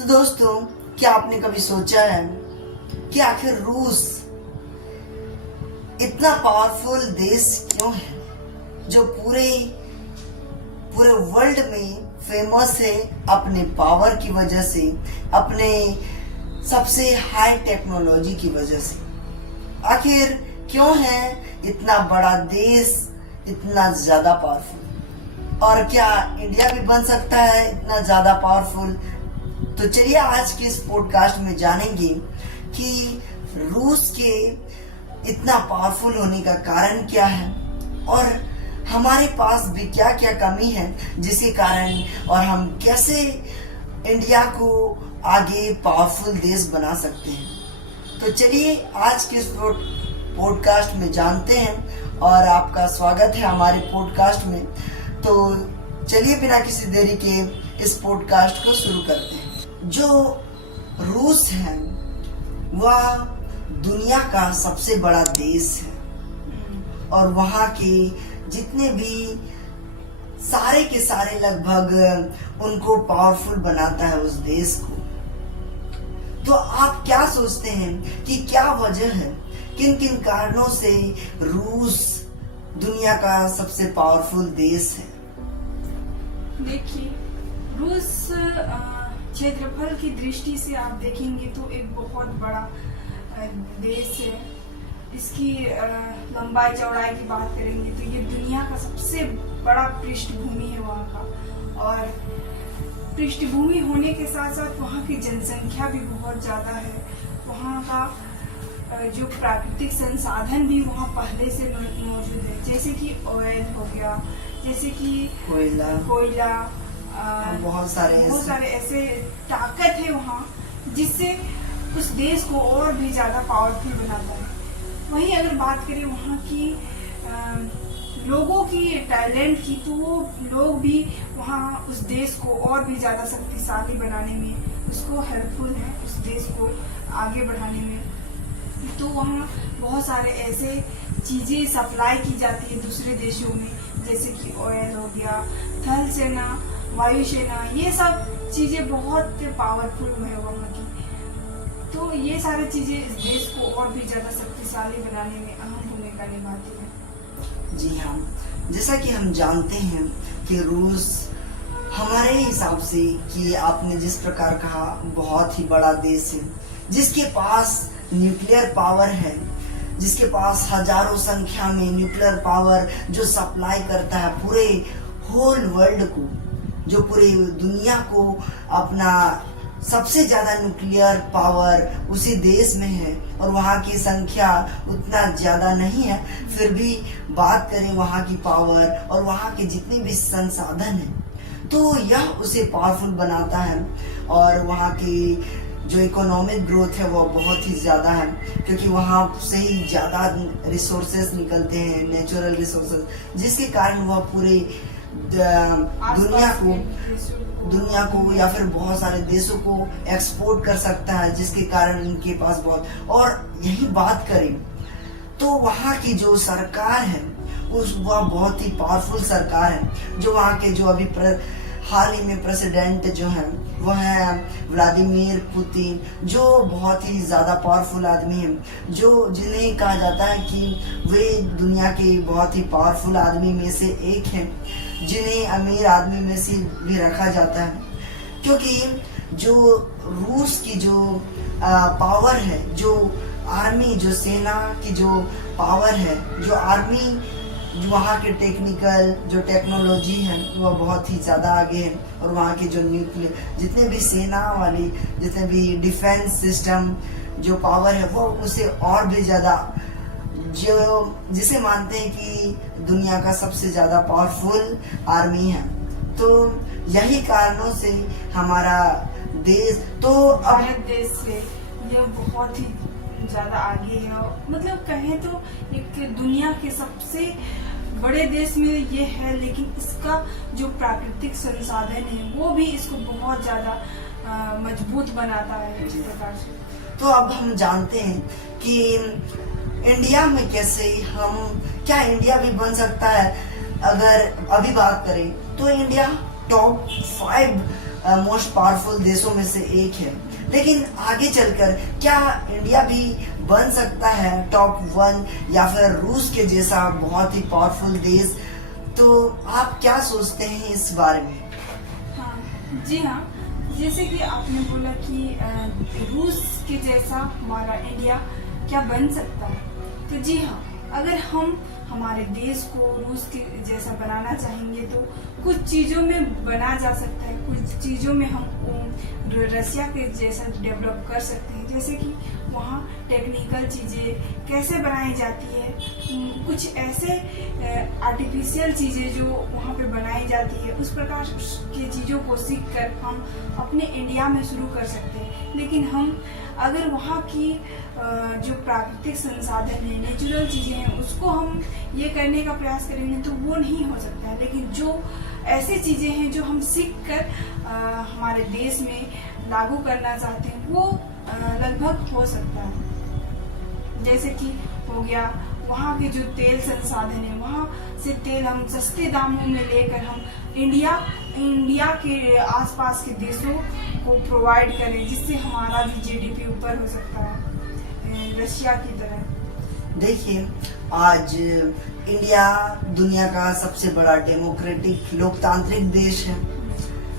तो दोस्तों, क्या आपने कभी सोचा है कि आखिर रूस इतना पावरफुल देश क्यों है जो पूरे पूरे वर्ल्ड में फेमस है अपने पावर की वजह से, अपने सबसे हाई टेक्नोलॉजी की वजह से। आखिर क्यों है इतना बड़ा देश इतना ज्यादा पावरफुल, और क्या इंडिया भी बन सकता है इतना ज्यादा पावरफुल? तो चलिए आज के इस पॉडकास्ट में जानेंगे कि रूस के इतना पावरफुल होने का कारण क्या है और हमारे पास भी क्या क्या कमी है जिसके कारण, और हम कैसे इंडिया को आगे पावरफुल देश बना सकते हैं। तो चलिए आज के इस पॉडकास्ट में जानते हैं और आपका स्वागत है हमारे पॉडकास्ट में। तो चलिए बिना किसी देरी के इस पॉडकास्ट को शुरू करते हैं। जो रूस है वह दुनिया का सबसे बड़ा देश है और वहाँ के जितने भी सारे के सारे लगभग उनको पावरफुल बनाता है उस देश को। तो आप क्या सोचते हैं कि क्या वजह है, किन किन कारणों से रूस दुनिया का सबसे पावरफुल देश है? देखिए, रूस क्षेत्रफल की दृष्टि से आप देखेंगे तो एक बहुत बड़ा देश है। इसकी लंबाई चौड़ाई की बात करेंगे तो ये दुनिया का सबसे बड़ा पृष्ठभूमि है वहाँ का, और पृष्ठभूमि होने के साथ साथ वहाँ की जनसंख्या भी बहुत ज्यादा है। वहाँ का जो प्राकृतिक संसाधन भी वहाँ पहले से मौजूद है, जैसे कि ऑयल हो गया, जैसे कि कोयला, बहुत सारे ऐसे ताकत है वहाँ जिससे उस देश को और भी ज्यादा पावरफुल बनाता है। वहीं अगर बात करें वहाँ की लोगों की टैलेंट की, तो वो लोग भी वहाँ उस देश को और भी ज्यादा शक्तिशाली बनाने में उसको हेल्पफुल है, उस देश को आगे बढ़ाने में। तो वहाँ बहुत सारे ऐसे चीजें सप्लाई की जाती है दूसरे देशों में, जैसे कि ऑयल हो गया, थल सेना, वायुसेना, ये सब चीजें बहुत पावरफुल है वहाँ की। तो ये सारी चीजें इस देश को और भी ज्यादा शक्तिशाली बनाने में अहम भूमिका निभाती है। जी हाँ, जैसा कि हम जानते हैं कि रूस हमारे हिसाब से, कि आपने जिस प्रकार कहा, बहुत ही बड़ा देश है जिसके पास न्यूक्लियर पावर है, जिसके पास हजारों संख्या में न्यूक्लियर पावर जो सप्लाई करता है पूरे होल वर्ल्ड को, जो पूरी दुनिया को अपना सबसे ज्यादा न्यूक्लियर पावर उसी देश में है। और वहाँ की संख्या उतना ज्यादा नहीं है, फिर भी बात करें वहाँ की पावर और वहाँ के जितने भी संसाधन हैं, तो यह उसे पावरफुल बनाता है। और वहाँ की जो इकोनॉमिक ग्रोथ है वो बहुत ही ज्यादा है, क्योंकि वहाँ से ही ज्यादा रिसोर्सेस निकलते हैं, नेचुरल रिसोर्सेस, जिसके कारण वह पूरे दुनिया को या फिर बहुत सारे देशों को एक्सपोर्ट कर सकता है, जिसके कारण इनके पास बहुत। और यही बात करें तो वहाँ की जो सरकार है वह बहुत ही पावरफुल सरकार है। जो वहाँ के जो अभी हाल ही में प्रेसिडेंट जो है वह है व्लादिमीर पुतिन, जो बहुत ही ज्यादा पावरफुल आदमी है, जो जिन्हें कहा जाता है कि वे दुनिया के बहुत ही पावरफुल आदमी में से एक हैं, जिन्हें अमीर आदमी में से भी रखा जाता है। क्योंकि जो रूस की जो पावर है, जो आर्मी, जो सेना की जो पावर है, जो आर्मी, जो वहाँ के टेक्निकल जो टेक्नोलॉजी है वह बहुत ही ज़्यादा आगे है। और वहाँ के जो न्यूक्लियर जितने भी सेना वाली, जितने भी डिफेंस सिस्टम जो पावर है वो उसे और भी ज़्यादा, जो जिसे मानते हैं कि दुनिया का सबसे ज़्यादा पावरफुल आर्मी है। तो यही कारणों से हमारा देश, तो भारत देश से यह बहुत ही ज्यादा आगे है। मतलब कहें तो एक दुनिया के सबसे बड़े देश में ये है, लेकिन इसका जो प्राकृतिक संसाधन है वो भी इसको बहुत ज्यादा मजबूत बनाता है इस प्रकार से। तो अब हम जानते हैं कि इंडिया में कैसे क्या इंडिया भी बन सकता है? अगर अभी बात करें तो इंडिया टॉप 5 मोस्ट पावरफुल देशों में से एक है, लेकिन आगे चलकर क्या इंडिया भी बन सकता है टॉप 1 या फिर रूस के जैसा बहुत ही पावरफुल देश? तो आप क्या सोचते हैं इस बारे में? हाँ, जी हाँ, जैसे कि आपने बोला कि रूस के जैसा हमारा इंडिया क्या बन सकता है, तो जी हाँ, अगर हम हमारे देश को रूस के जैसा बनाना चाहेंगे तो कुछ चीज़ों में बना जा सकता है, कुछ चीज़ों में हम रशिया के जैसा डेवलप कर सकते हैं। जैसे कि वहाँ टेक्निकल चीज़ें कैसे बनाई जाती है, कुछ ऐसे आर्टिफिशियल चीज़ें जो वहाँ पे बनाई जाती है, उस प्रकार की चीज़ों को सीख कर हम अपने इंडिया में शुरू कर सकते हैं। लेकिन हम अगर वहाँ की जो प्राकृतिक संसाधन है, नेचुरल चीज़ें हैं, उसको हम ये करने का प्रयास करेंगे तो वो नहीं हो सकता है। लेकिन जो ऐसी चीज़ें हैं जो हम सीख कर हमारे देश में लागू करना चाहते हैं, वो लगभग हो सकता है। जैसे कि हो गया वहाँ के जो तेल संसाधन है, वहाँ से तेल हम सस्ते दामों में लेकर हम इंडिया के आसपास के देशों को प्रोवाइड करें, जिससे हमारा भी जीडीपी ऊपर हो सकता है रशिया की तरह। देखिए, आज इंडिया दुनिया का सबसे बड़ा डेमोक्रेटिक लोकतांत्रिक देश है,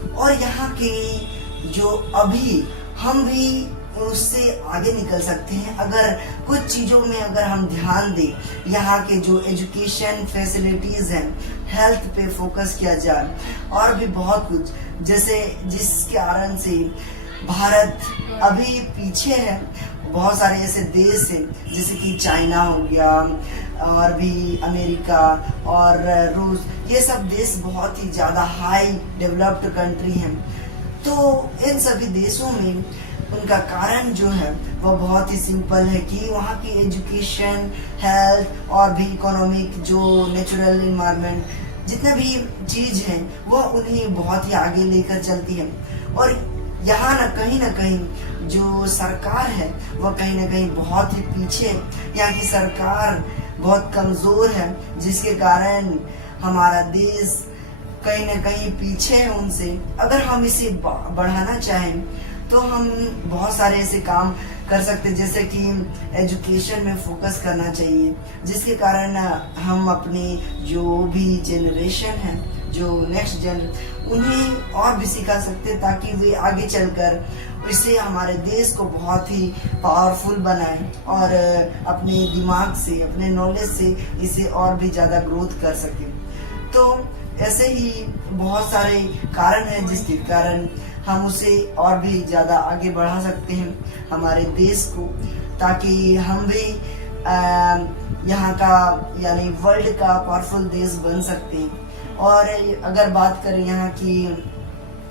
और यहाँ के जो अभी हम भी उससे आगे निकल सकते हैं अगर कुछ चीज़ों में अगर हम ध्यान दें। यहाँ के जो एजुकेशन फैसिलिटीज़ हैं, हेल्थ पे फोकस किया जाए, और भी बहुत कुछ, जैसे जिसके कारण से भारत अभी पीछे है। बहुत सारे ऐसे देश हैं जैसे कि चाइना हो गया, और भी अमेरिका और रूस, ये सब देश बहुत ही ज़्यादा हाई डेवलप्ड कंट्री हैं। तो इन सभी देशों में उनका कारण जो है वो बहुत ही सिंपल है कि वहाँ की एजुकेशन, हेल्थ और भी इकोनॉमिक जो नेचुरल इन्वायरमेंट, जितने भी चीज़ हैं वो उन्हें बहुत ही आगे लेकर चलती है। और यहाँ ना कहीं जो सरकार है वो कहीं ना कहीं बहुत ही पीछे, यहाँ की सरकार बहुत कमज़ोर है, जिसके कारण हमारा देश कहीं ना कहीं पीछे है उनसे। अगर हम इसे बढ़ाना चाहें तो हम बहुत सारे ऐसे काम कर सकते हैं, जैसे कि एजुकेशन में फोकस करना चाहिए, जिसके कारण हम अपने जो भी जनरेशन है, जो नेक्स्ट उन्हें और भी सिखा सकते, ताकि वे आगे चलकर इससे हमारे देश को बहुत ही पावरफुल बनाएं और अपने दिमाग से, अपने नॉलेज से इसे और भी ज़्यादा ग्रोथ कर सकें। तो ऐसे ही बहुत सारे कारण हैं जिसके कारण हम उसे और भी ज़्यादा आगे बढ़ा सकते हैं हमारे देश को, ताकि हम भी यहाँ का यानी वर्ल्ड का पावरफुल देश बन सकते हैं। और अगर बात करें यहाँ की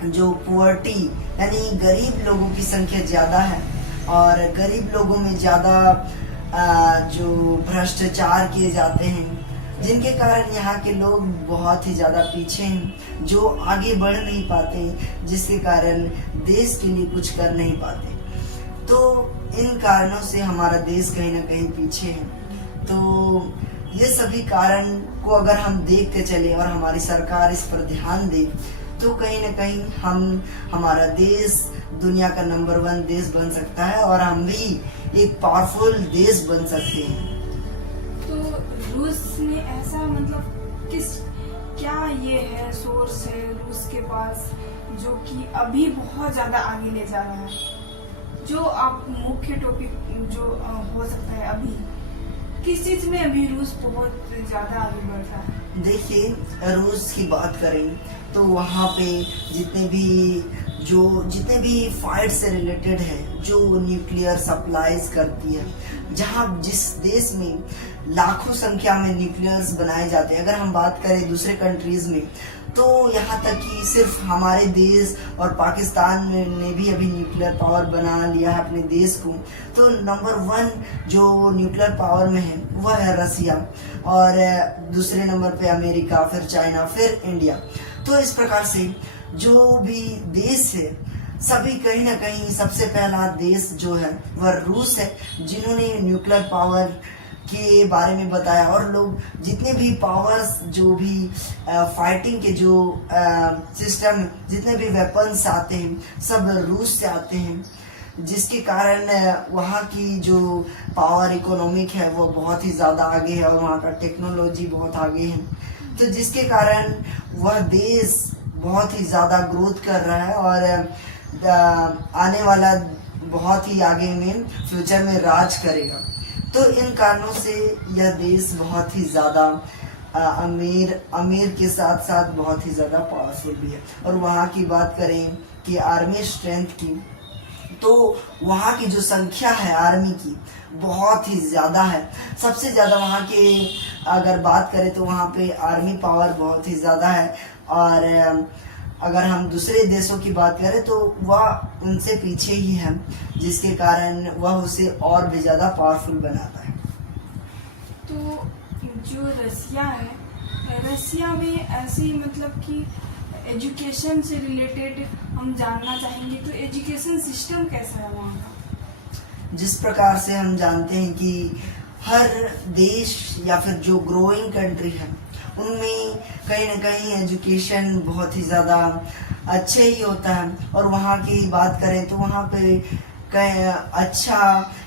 जो पुअर्टी यानी गरीब लोगों की संख्या ज़्यादा है, और गरीब लोगों में ज़्यादा जो भ्रष्टाचार किए जाते हैं, जिनके कारण यहाँ के लोग बहुत ही ज़्यादा पीछे हैं, जो आगे बढ़ नहीं पाते, जिसके कारण देश के लिए कुछ कर नहीं पाते। तो इन कारणों से हमारा देश कहीं ना कहीं पीछे है। तो ये सभी कारण को अगर हम देखते चले और हमारी सरकार इस पर ध्यान दे, तो कहीं ना कहीं हमारा देश दुनिया का नंबर 1 देश बन सकता है, और हम भी एक पावरफुल देश बन सकते हैं। तो रूस ने ऐसा मतलब क्या ये है सोर्स है रूस के पास जो कि अभी बहुत ज्यादा आगे ले जा रहा है, जो आप मुख्य टॉपिक जो हो सकता है अभी किस चीज में अभी रूस बहुत ज्यादा आगे बढ़ रहा है? देखिए, रूस की बात करें तो वहाँ पे जितने भी फाइट से रिलेटेड है, जो न्यूक्लियर सप्लाईज करती है, जहाँ जिस देश में लाखों संख्या में न्यूक्लियर्स बनाए जाते हैं। अगर हम बात करें दूसरे कंट्रीज में, तो यहाँ तक कि सिर्फ हमारे देश और पाकिस्तान ने भी अभी न्यूक्लियर पावर बना लिया है अपने देश को। तो नंबर 1 जो न्यूक्लियर पावर में है वह है रसिया, और दूसरे नंबर पे अमेरिका, फिर चाइना, फिर इंडिया। तो इस प्रकार से जो भी देश है, सभी कहीं ना कहीं सबसे पहला देश जो है वह रूस है, जिन्होंने न्यूक्लियर पावर के बारे में बताया, और लोग जितने भी पावर्स, जो भी फाइटिंग के जो सिस्टम, जितने भी वेपन्स आते हैं सब रूस से आते हैं, जिसके कारण वहाँ की जो पावर इकोनॉमिक है वो बहुत ही ज़्यादा आगे है, और वहाँ का टेक्नोलॉजी बहुत आगे है। तो जिसके कारण वह देश बहुत ही ज़्यादा ग्रोथ कर रहा है, और आने वाला बहुत ही आगे में फ्यूचर में राज करेगा। तो इन कारणों से यह देश बहुत ही ज़्यादा अमीर के साथ साथ बहुत ही ज़्यादा पावरफुल भी है। और वहाँ की बात करें कि आर्मी स्ट्रेंथ की, तो वहाँ की जो संख्या है आर्मी की बहुत ही ज़्यादा है। सबसे ज़्यादा वहाँ के अगर बात करें तो वहाँ पे आर्मी पावर बहुत ही ज़्यादा है, और अगर हम दूसरे देशों की बात करें तो वह उनसे पीछे ही है, जिसके कारण वह उसे और भी ज़्यादा पावरफुल बनाता है। तो जो रसिया है, रसिया में ऐसी मतलब कि एजुकेशन से रिलेटेड हम जानना चाहेंगे, तो एजुकेशन सिस्टम कैसा है वहाँ का? जिस प्रकार से हम जानते हैं कि हर देश या फिर जो ग्रोइंग कंट्री है उनमें कहीं ना कहीं एजुकेशन बहुत ही ज़्यादा अच्छे ही होता है। और वहाँ की बात करें तो वहाँ पे अच्छा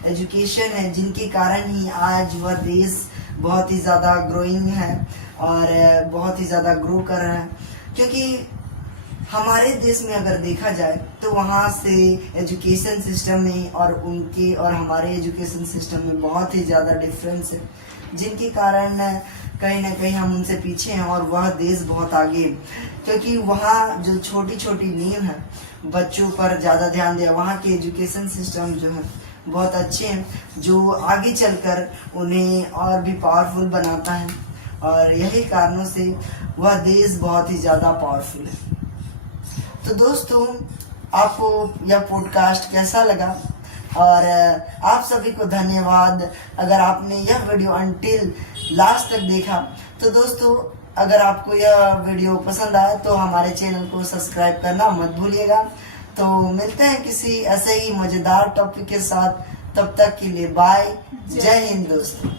एजुकेशन है, जिनके कारण ही आज वह देश बहुत ही ज़्यादा ग्रोइंग है और बहुत ही ज़्यादा ग्रो कर रहा है। क्योंकि हमारे देश में अगर देखा जाए तो वहाँ से एजुकेशन सिस्टम में और उनके और हमारे एजुकेशन सिस्टम में बहुत ही ज़्यादा डिफरेंस है, जिनके कारण कहीं ना कहीं हम उनसे पीछे हैं और वह देश बहुत आगे है। क्योंकि वहाँ जो छोटी छोटी नींव है, बच्चों पर ज़्यादा ध्यान दिया, वहाँ के एजुकेशन सिस्टम जो है बहुत अच्छे हैं, जो आगे चलकर उन्हें और भी पावरफुल बनाता है, और यही कारणों से वह देश बहुत ही ज़्यादा पावरफुल है। तो दोस्तों, आपको यह पॉडकास्ट कैसा लगा? और आप सभी को धन्यवाद अगर आपने यह वीडियो अंटिल लास्ट तक देखा। तो दोस्तों, अगर आपको यह वीडियो पसंद आया तो हमारे चैनल को सब्सक्राइब करना मत भूलिएगा। तो मिलते हैं किसी ऐसे ही मज़ेदार टॉपिक के साथ, तब तक के लिए बाय। जय हिंद दोस्तों।